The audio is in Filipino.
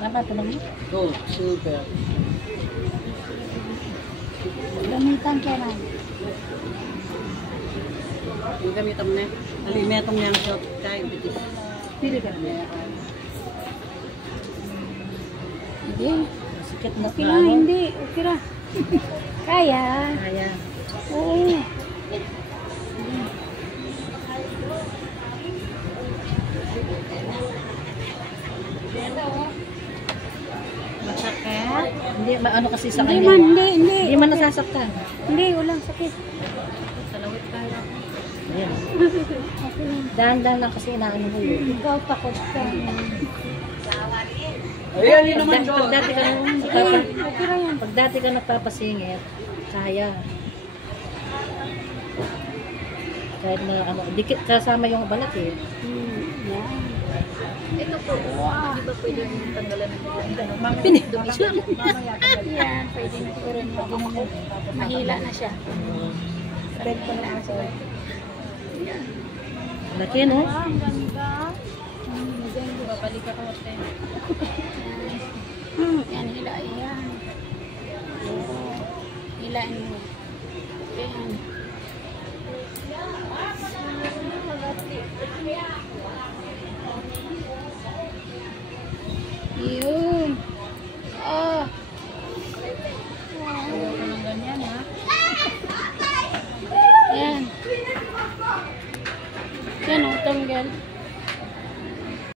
Dapat ito lang. Gold, silver. Gamitan ka na. Yung gamitan mo na. Alimetong niya ang shot. Kaya bitis. Pili ka na. Hindi. Sikit na Okay lang, hindi. Okay lang. Kaya. Kaya. Oo. Masakit? Hindi, ano kasi sa Hindi kanya. man, hindi. Hindi man nasasaktan. Hindi, walang sakit. Salawit tayo. Ayan. Okay lang. Dahan-dahan lang kasi inaano mo yun. Ikaw takot ka. Ayan, yun naman, Pag dati ka Okay lang yan. pag dati ka nagpapasingit, kaya. Kahit na ano, dikit kasama yung balat eh. Yan. Ito po, di ba pwede yung tanggalan ng mga Pinidubisyon. Yan, pwede na siguro niya. Mahila na siya. Bed ko na ako. Laki, no? Ang ganda. babalik ako hotel. Yan, hilain yan. Oo. Hilain mo. Yan. Iyo.